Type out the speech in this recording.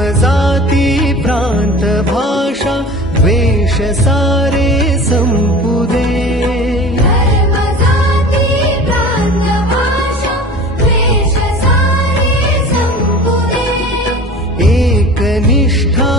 जाति प्रान्त भाषा वेषसारे सम्पुदे। एकनिष्ठा